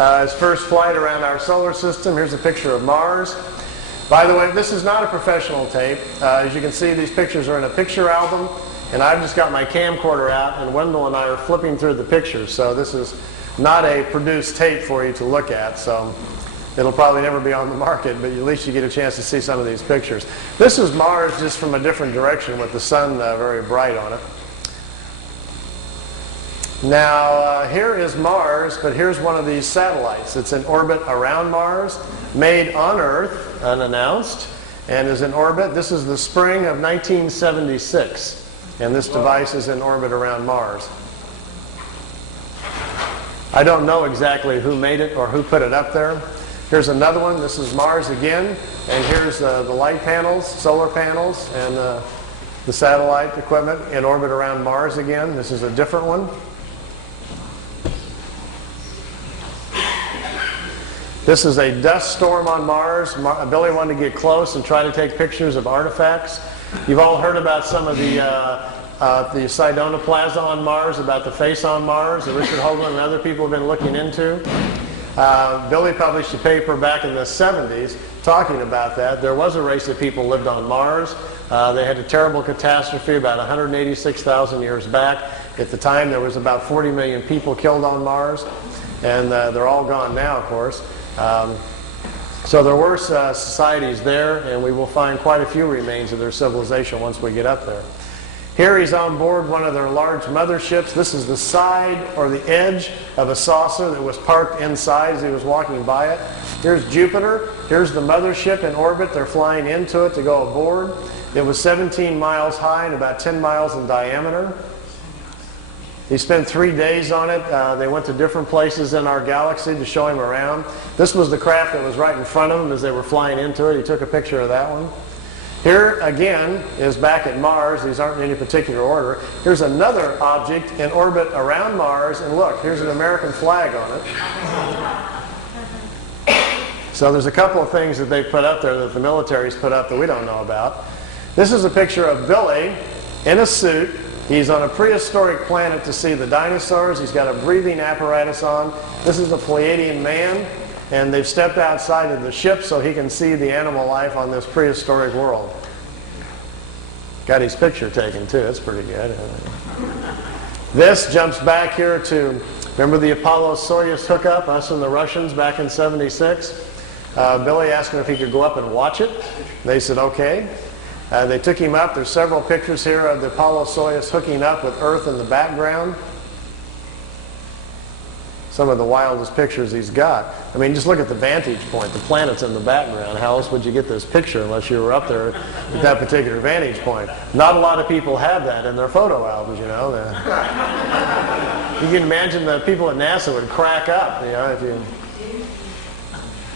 His first flight around our solar system. Here's a picture of Mars. By the way, this is not a professional tape. As you can see, these pictures are in a picture album, and I've just got my camcorder out, and Wendell and I are flipping through the pictures. So this is not a produced tape for you to look at. So it'll probably never be on the market, but at least you get a chance to see some of these pictures. This is Mars just from a different direction with the sun very bright on it. Now, here is Mars, but here's one of these satellites. It's in orbit around Mars, made on Earth, unannounced, and is in orbit. This is the spring of 1976, and this device is in orbit around Mars. I don't know exactly who made it or who put it up there. Here's another one. This is Mars again, and here's the light panels, solar panels, and the satellite equipment in orbit around Mars again. This is a different one. This is a dust storm on Mars. Billy wanted to get close and try to take pictures of artifacts. You've all heard about some of the Sidona Plaza on Mars, about the face on Mars that Richard Hoagland and other people have been looking into. Billy published a paper back in the 70s talking about that. There was a race of people lived on Mars. They had a terrible catastrophe about 186,000 years back. At the time, there was about 40 million people killed on Mars, and they're all gone now, of course. So there were societies there, and we will find quite a few remains of their civilization once we get up there. Here he's on board one of their large motherships. This is the side or the edge of a saucer that was parked inside as he was walking by it. Here's Jupiter. Here's the mothership in orbit. They're flying into it to go aboard. It was 17 miles high and about 10 miles in diameter. He spent 3 days on it. They went to different places in our galaxy to show him around. This was the craft that was right in front of him as they were flying into it. He took a picture of that one. Here, again, is back at Mars. These aren't in any particular order. Here's another object in orbit around Mars. And look, here's an American flag on it. So there's a couple of things that they put up there that the military's put up that we don't know about. This is a picture of Billy in a suit. He's on a prehistoric planet to see the dinosaurs. He's got a breathing apparatus on. This is a Pleiadian man, and they've stepped outside of the ship so he can see the animal life on this prehistoric world. Got his picture taken too. That's pretty good. This jumps back here to, remember the Apollo-Soyuz hookup, us and the Russians back in '76? Billy asked him if he could go up and watch it. They said, okay. They took him up. There's several pictures here of the Apollo-Soyuz hooking up with Earth in the background. Some of the wildest pictures he's got. I mean, just look at the vantage point. The planet's in the background. How else would you get this picture unless you were up there at that particular vantage point? Not a lot of people have that in their photo albums, you know. You can imagine the people at NASA would crack up, you know, if you...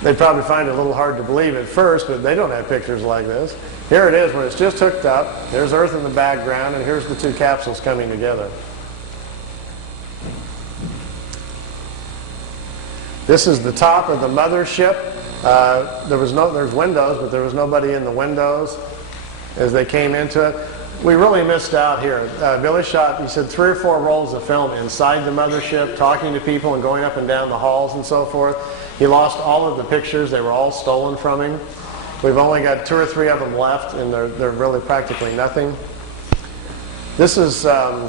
They'd probably find it a little hard to believe at first, but they don't have pictures like this. Here it is when it's just hooked up. There's Earth in the background, and here's the two capsules coming together. This is the top of the mothership. There's windows, but there was nobody in the windows as they came into it. We really missed out here. Billy shot, he said, 3 or 4 rolls of film inside the mothership, talking to people and going up and down the halls and so forth. He lost all of the pictures. They were all stolen from him. We've only got 2 or 3 of them left, and they're really practically nothing. This is a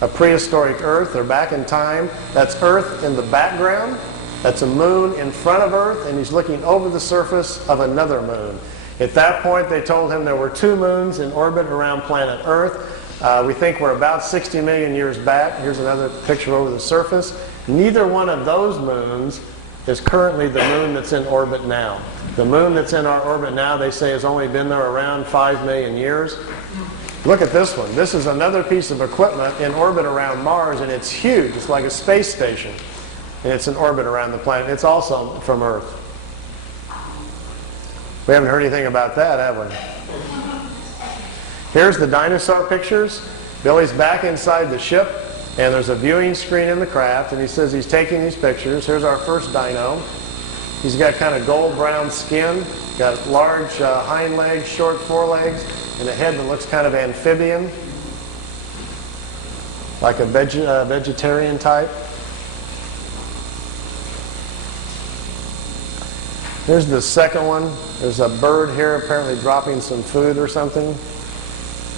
prehistoric Earth. They're back in time. That's Earth in the background. That's a moon in front of Earth, and he's looking over the surface of another moon. At that point, they told him there were 2 moons in orbit around planet Earth. We think we're about 60 million years back. Here's another picture over the surface. Neither one of those moons is currently the moon that's in orbit now. The moon that's in our orbit now, they say, has only been there around 5 million years. Look at this one. This is another piece of equipment in orbit around Mars, and it's huge. It's like a space station, and it's in orbit around the planet. It's also from Earth. We haven't heard anything about that, have we? Here's the dinosaur pictures. Billy's back inside the ship, and there's a viewing screen in the craft, and he says he's taking these pictures. Here's our first dino. He's got kind of gold-brown skin, got large hind legs, short forelegs, and a head that looks kind of amphibian, like a vegetarian type. Here's the second one. There's a bird here apparently dropping some food or something.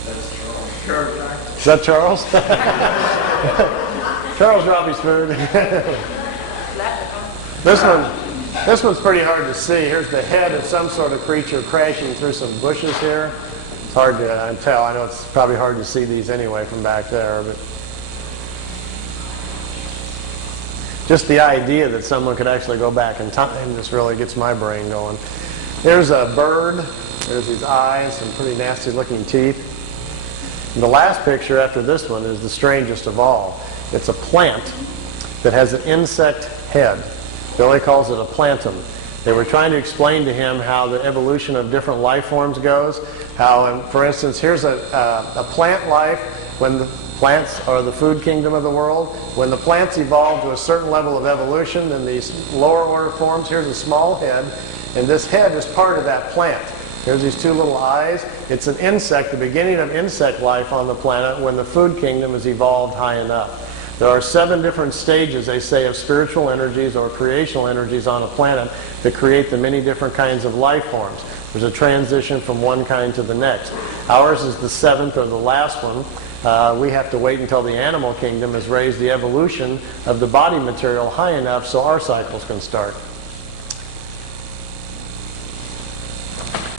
That's Charles. Is that Charles? Charles dropped his food. This one's pretty hard to see. Here's the head of some sort of creature crashing through some bushes here. It's hard to tell. I know it's probably hard to see these anyway from back there, but just the idea that someone could actually go back in time just really gets my brain going. There's a bird. There's these eyes, some pretty nasty looking teeth. And the last picture after this one is the strangest of all. It's a plant that has an insect head. Billy calls it a plantum. They were trying to explain to him how the evolution of different life forms goes. How, for instance, here's a plant life when the plants are the food kingdom of the world. When the plants evolve to a certain level of evolution, then these lower order forms, here's a small head, and this head is part of that plant. Here's these two little eyes. It's an insect, the beginning of insect life on the planet when the food kingdom has evolved high enough. There are 7 different stages, they say, of spiritual energies or creational energies on a planet that create the many different kinds of life forms. There's a transition from one kind to the next. Ours is the 7th or the last one. We have to wait until the animal kingdom has raised the evolution of the body material high enough so our cycles can start.